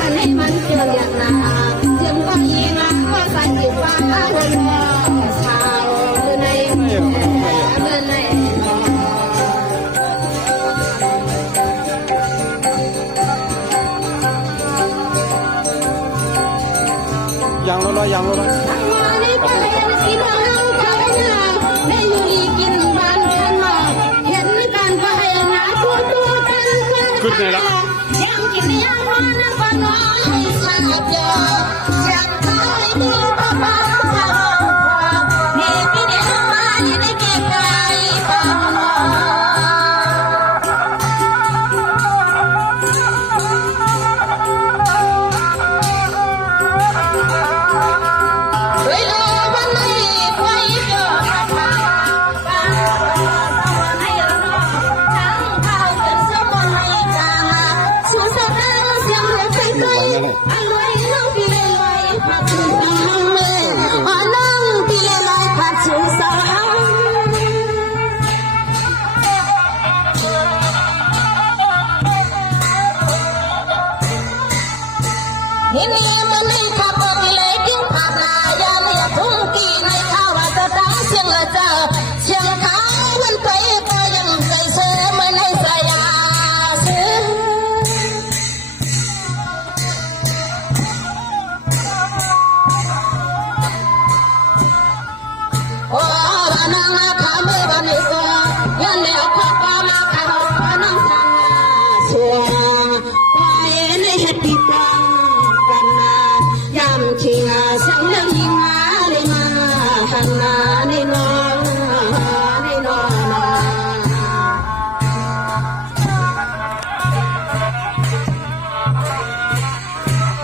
อันนี้มันเกี่ยวอย่างนาเจียมก็ยีงาก็สันติฟ้าเดินชาวเดินในเดินในยังรถยังรถขึ้นไงล่ะยังกินยังร้อนก็น้อยชาบยอยังคอยดูป้าป้านี่พี่เดียวมาอยู่ในเก็บไก่ป้าเวลาวันนี้ไปเจอกันมาให้เราทั้งข้าวจนสมบูรณ์ให้จางสุดสัปดาห์เสียงเรียกใครใครอร่อยน้องพี่เลยลอยผัดน้องเลยน้องพี่เลยลอยผัดสุดสัปดาห์นี่มันไม่ขับก็พี่เลยกินผัดนายาเลยทุ่งกี่ในข้าวจะตาเสียงละเจ้าเสียงข้าวมันไปก็ยังใจเสือไม่ในสายาเสือโอ้ละนางข้าไม่บันนี้ก็ยันเลี้ยวข้าป้ามาข้าวน้องทางสัวไปในเหตุการณ์กันนายามชิงสังเรื่องยิงเลยมาหันนาในนอนในนอน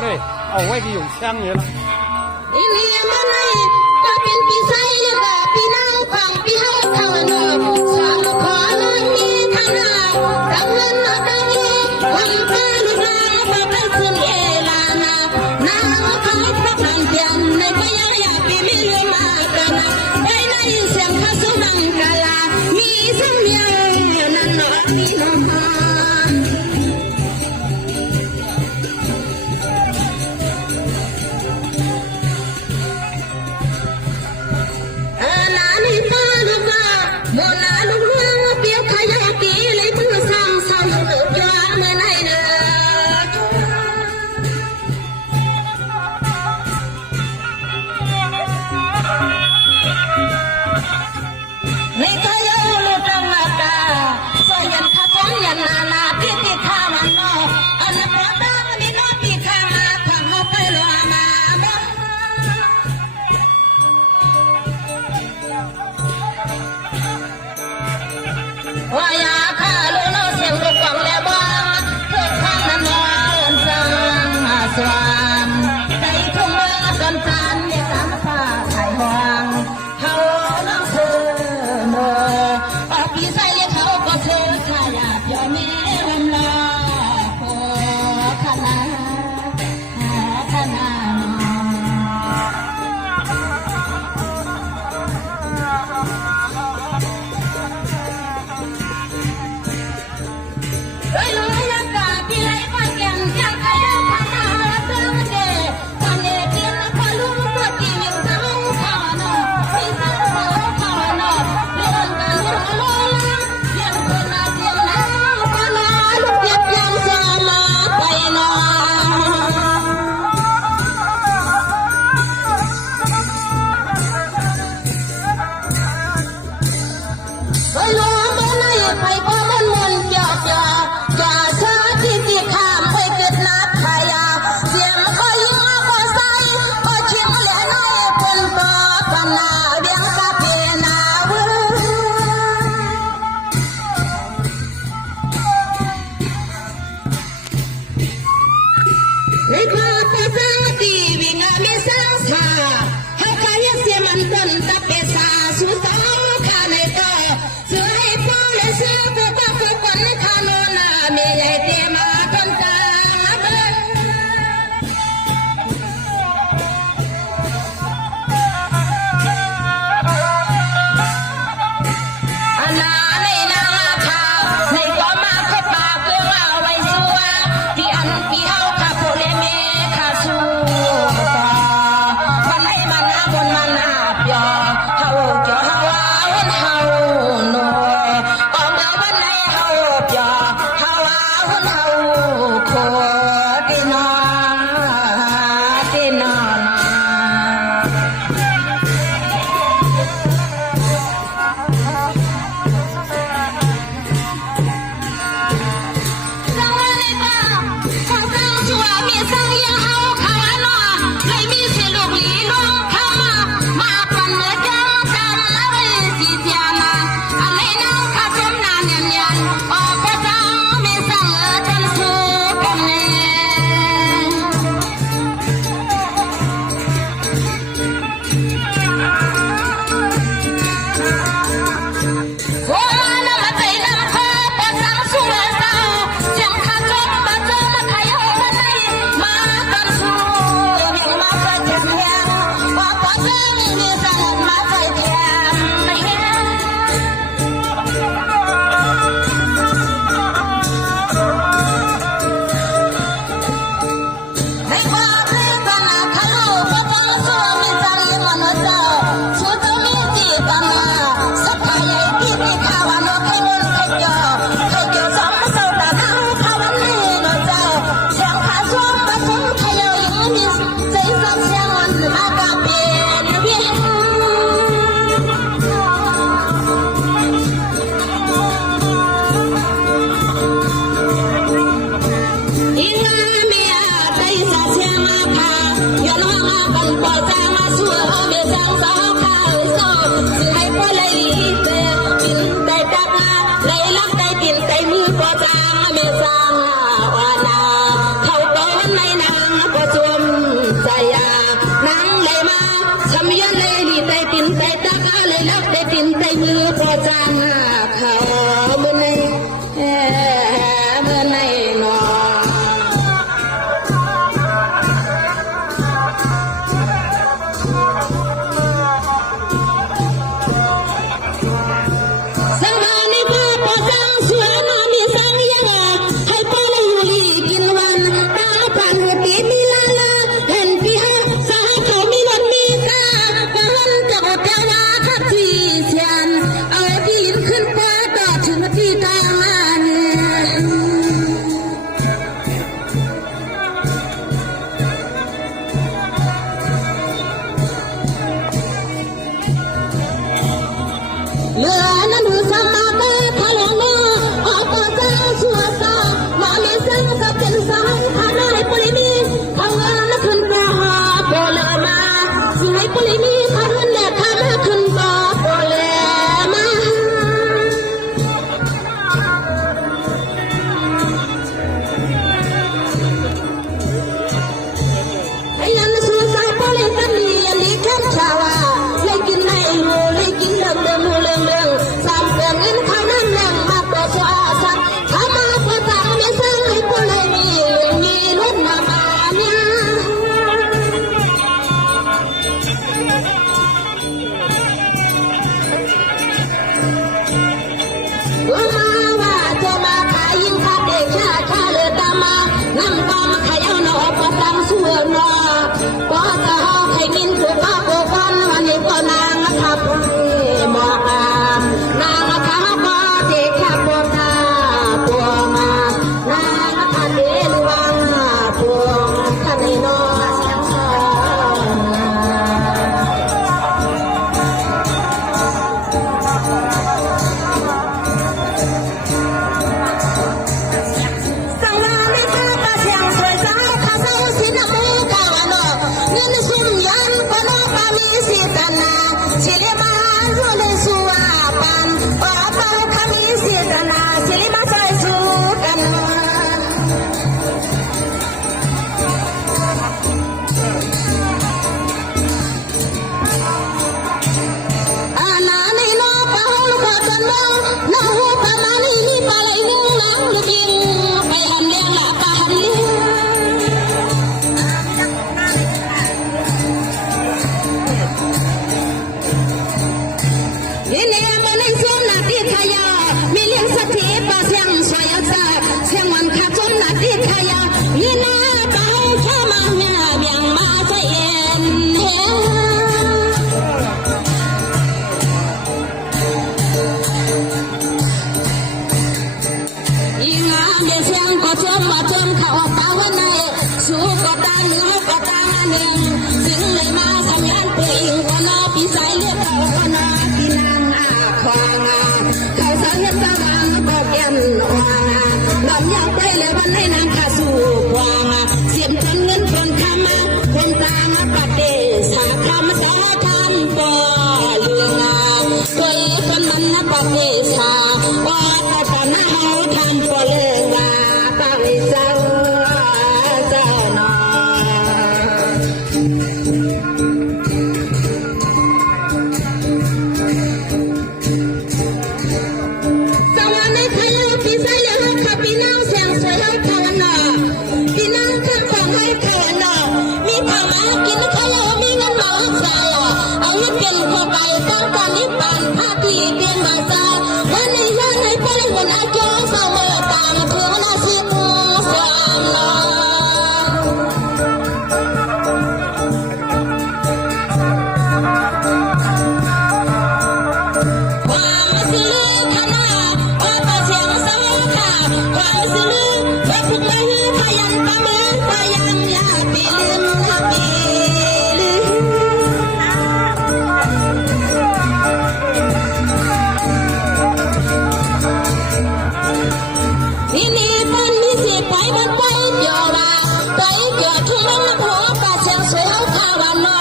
นี่เอาไว้ที่อยู่ช่างเนี่ยนะ อีเลียมันไงก็เป็นปีไซเลยแบบปีน้าฟังปีเฮาทางนอกสาวขอเลยมีทางนาดังนั้นดังวันฟ้าลูกลามาเป็นคืนเอลานานาเขาพระพันเตียนในพยายามปีมีเรื่องมากันนะได้ในเสียงข้าสุนังกาลามีสัญญานั้นนอนมีน้องนานี่ตาลูกมาโมนาลูกเรือเปียกขยะปีเลยมือสั่งสั่งเดือดร้อนในเด้อในขยะลูกตั้งมาตาสวยยันข้าท้องยันนาพิธีข้ามันนออันนั้นพอตาวันนี้นอปีข้ามาพังเขาไปลอยมาบ้าว่ายาข้าลูกน้องเสียงลูกกล่องแล้วบ้าเพื่อข้านั้นนอนสังอาสวามใจทุ่งเมื่อกันตันในสามฟ้าไข่หวังเขาน้องเธอเมื่อปากปีใส่เลี้ยเขาก็เธอข้าอยากยอมแม่ลำลาขอขนาขนา เฮ้ยรู้ยังกะพี่ไรก็เก่งจังไอ้ยังพัฒนาเติมเดตอนนี้กินพอรู้ว่ากินยังเท่าข้าวเนาะที่เท่าข้าวเนาะเรื่องการหัวโล้นเรื่องคนน่ะเรื่องแล้วก็มาลูกเก็บยังสมาไปเนาะเฮ้ยรู้มันไหนไปก็มันมันจ่าจ่าจ่าชาที่ที่ข้ามไปเกิดนัดพยาเสียงก็ยัวก็ใส่ก็เชียงเหลือน้อยคนต่อกันนาเบียงกะเพนาเว้ในความเป็นสาตีวิ่งมีสาวสาเขาขายเสียมันต้นตะเปสาสุสาขาในต่อเสือให้พ่อและเสือผู้ตาผู้คนในคานนมีใหญ่เตี้ยมาต้นกลางเบิ้ลอันนาในนาข้าวในก็มาเข้าปากเรื่องเอาไว้สัวที่อัน เราขอดีนอดีนอ เ ตาหนึ่งสิ่งเลยมาทำงานเพื่ออิงวันนาปีสายเลือดเอาวันนาที่นางอาควางาเขาสาวเห็นตาวางก็แก้มวางาลำยาวไปเลยวันให้นางขาสู่วางาเสียมจนเงินคนทำมาคนตามาปัดเดสาคำสาคำปอเลืองาเคยคนมันนะปัดเดสาว่าแต่ตอนนั้นเขาทำปอเลืองาตาวิเจ้าเจ้าหนอ สวรรค์ในไทยปีไซเลยฮักขับปีน้องเสียงสวยฮักภาวนาปีน้องข้างของให้ภาวนามีข้าวมากินข้าวมีเงินมารักษาเอาให้เป็นพอไปตั้งตอนนี้ปันภาพีเตียนมาซาวันนี้ย้อนให้ไปเลยวันอาจารย์สาวเมื่อตามเพื่อนาสิบสามนอ ความซื่อขนาดว่าต่อเสียงสวรรค์ค่ะความซื่อว่าทุกมือพยันประมือพยันอย่าปีลืมอย่าปีลืมนี่เป็นนิสิตไปมันไปเกี่ยวว่าไปเกี่ยวทุ่งมันน้ำหัวปลาเสียงสวยข้าววันนอ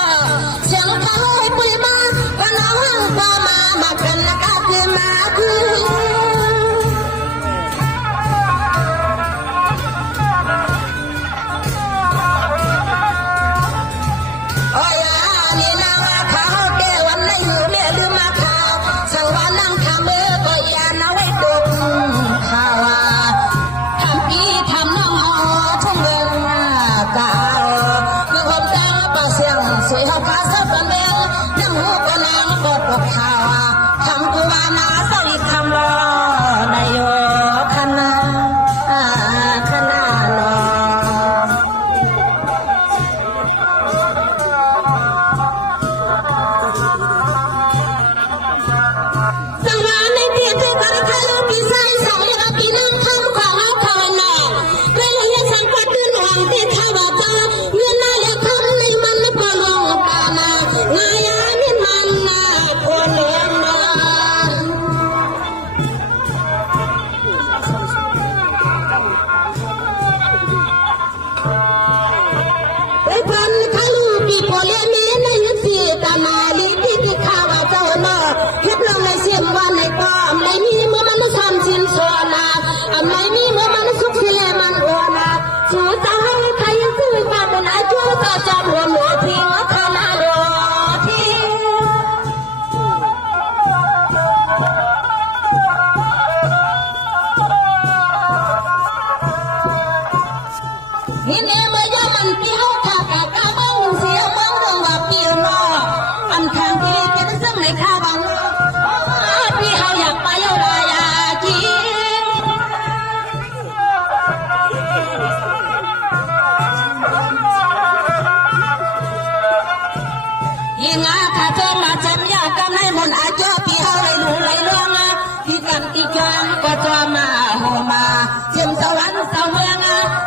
เสียงข้าวให้ปุยมาวันน้องห้างปอมาเป็นละกาคือมาคือ โอ้ยนี่นางขาวแก้วันในหูเมียลืมมาข่าวสั่งว่านั่งทำมือก็ยานาไว้ดมข่าวทำพี่ทำน้องทุ่งเงินกาวคือคนตาปากเสียงสวยเขาพาสับบันเบลนั่งหูก็นางกดกข่าวทำกูมานาสลิดคำรอนายโยคณะคณะนอ สังวาในเพียงคือการทะลุปีไซสองยาปีนั่งคำของอาคารน่ะเวลาสังกัดขึ้นหวังที่ข้าว่าจะเงินน่าเลี้ยงคำในมันพอลงกานาเงยมินมันน่ะคนเลี้ยงมาไอ้พันทะลุปีโปเลียมีในยุทธีตานาลีที่ข้าว่าเจ้าน่ะเฮ็ดลงในเสียงวันในป้อมในมีเมื่อมันทำสินสวนาอันไหนมีเมื่อมันสุขสิเลมันโอนาสู้ตาให้ใครซื้อมาเป็นอาจูต่อจอมหัวหมูทิ้งข้านาโรทิ้งนี่เนี่ยเมื่อยามมันเปี้ยวขากากาบังเสียบังเรื่องว่าเปี้ยวนออันทางที่เป็นซึ่งในข้าบังพี่เขาอยากไปเอาได้อยากกินยิ่งถ้าเจอมาจำยากกันให้มนอาจจะพี่เขาเลยรู้เลยเรื่องที่กันที่กันก็ตัวมาหัวมาเชื่อมสวรรค์สาวเมือง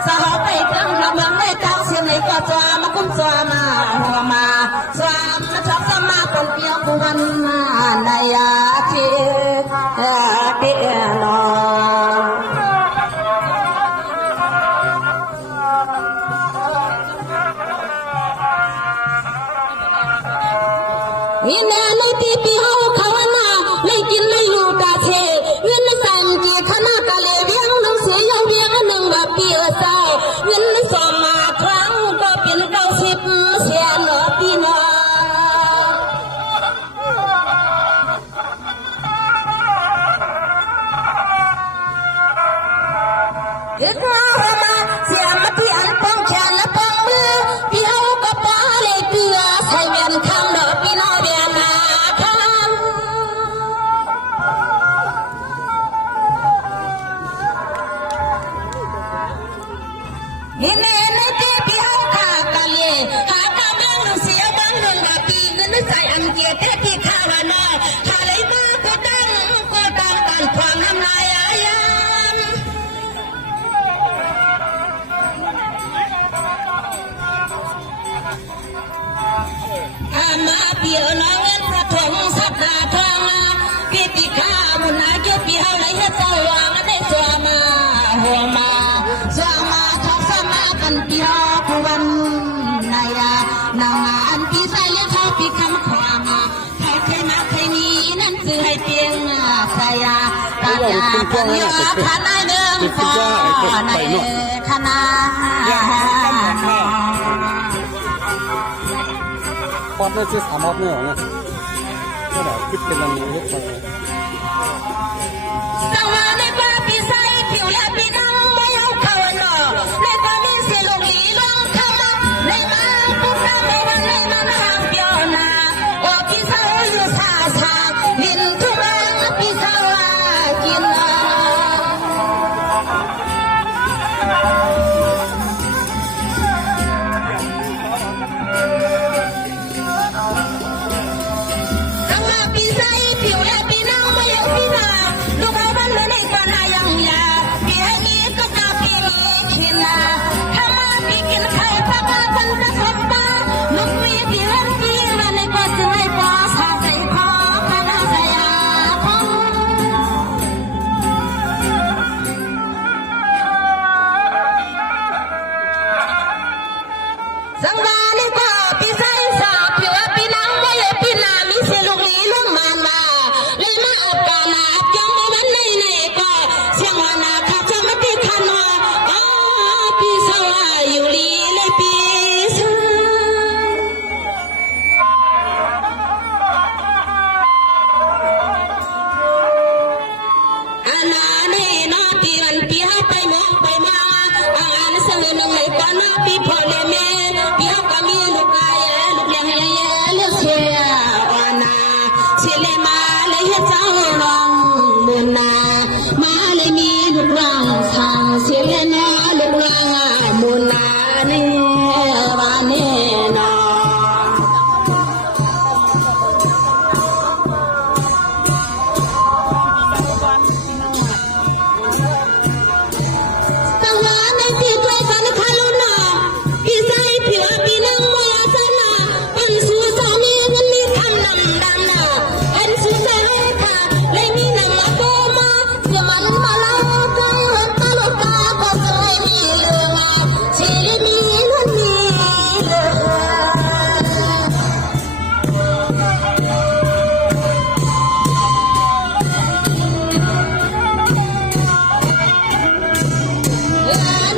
สาวไปจังเราเมืองได้จังเสียงไหนก็ตัวมาคุ้มตัวมาหัวมาสามมาชอบสมาคนเปียวกวนมาในอาทิตย์เดียนอนี่แน่ในที่ปีเฮาเขาหน้าไม่กินไม่อยู่กาเทเงินสั่งจีขนาดกะเลเวียงลงเสียยังเวียงหนึ่งแบบปีเศร้าเงินสอมมาครั้งก็เป็น90เสียหนอปีนอเด็กมาเสียมาที่อันป้องแขนและป้องมือพี่เฮาก็ป้าเลยเกลือใส่เวียนคำดอกพี่น้อยเวียนนาคำนี่แน่ในที่พี่เฮาขากะเลยหากำลังเสียบังหนึ่งแบบปีเงินใส่อันเกียรติที่ข้าวนาถ้าเลยมาก็ดังกันความน้ำลายอายาม ปีเอาน้อยเงินประถมสัปดาห์ทองพี่ปีข้ามุนนาเกี่ยวปีเฮาไหลเฮ็ดเจ้าวางได้จัวมาหัวมาจัวมาทักษะมากันปีเฮาผู้วันนายานางอันปีใส่เลี้ยงเขาปีคำความใครเคยมาเคยมีนั่นคือให้เพียงใครตาอยาพันยาขนาดเดิมพอในขนาด พอดได้ที่สามอดเนี่ยนะก็แบบคิดเป็นลังเลไป สวัสดีป้าพี่ใส่ผิวและพี่น้องไม่เอาเขาหล่อในความมีเสียลูกหลีลงเข้ามาในมาปุ๊บน้ำไม่วันในมันห่างเปียวนาโอ้พี่สาวอยู่ซาซาลินทุรังพี่สาวกินตั้งมาพี่ใส่ผิวและพี่น้องไม่เอาพี่นาลูกเอาบ้านเลยในกานายองยาพี่ให้มีก็กาพี่มีขินาถ้ามาพี่กินไข่ปลาปลาพันกระสอบปลาลูกมีพี่เล่นพี่มาในก็สมัยปอสาวใจคอพนาใจอาคงสังวานี่ก็พี่ใส่สาวผิวพี่น้องไม่เอาพี่นามีเสียลูกหลีลูกมันมาเลยมาอับกามาอับยังไม่วันไหนก็เสียงวานาข้าจะมาตีขันว่าพี่สาวอยู่ลีเลยพี่สาวอาณาเนนอที่วันพี่หาไปมองไปมาอันเสนอหนึ่งในปานาพี่พอเลเมพี่หาก็มีลูกกายลูกเลี้ยงเลี้ยงเลี้ยงเสียอาณาเสียเลยมาเลยเฮ็ดเจ้าน้องมุนนามาเลยมีลูกรังสั่งเสียเลยนะลูกรังมุนนาเนวาเนนอตั้งวาในที่ใกล้กันคาลุนอพี่ใส่ผิวพี่น้องมวยสนาเป็นสู่สามีเงินมีคำนำดำนาเป็นสู่ใจให้ค่ะเลยมีหนังมาโกมาเสียมันมาเล่าใจรักตลกตาก็เคยมีเรื่องชีวิตมีนั่นมีเรื่อง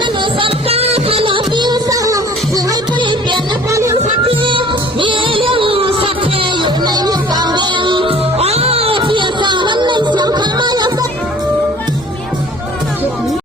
นั่นหนูสักกาขนมปิ้วสั่งถึงให้เปลี่ยนและพอเลี้ยงสักทีมีเรื่องสักแค่อยู่ในยุคกลางเวียงอ๋อเพียงสั่งวันในเสียงคำมาแล้วสัก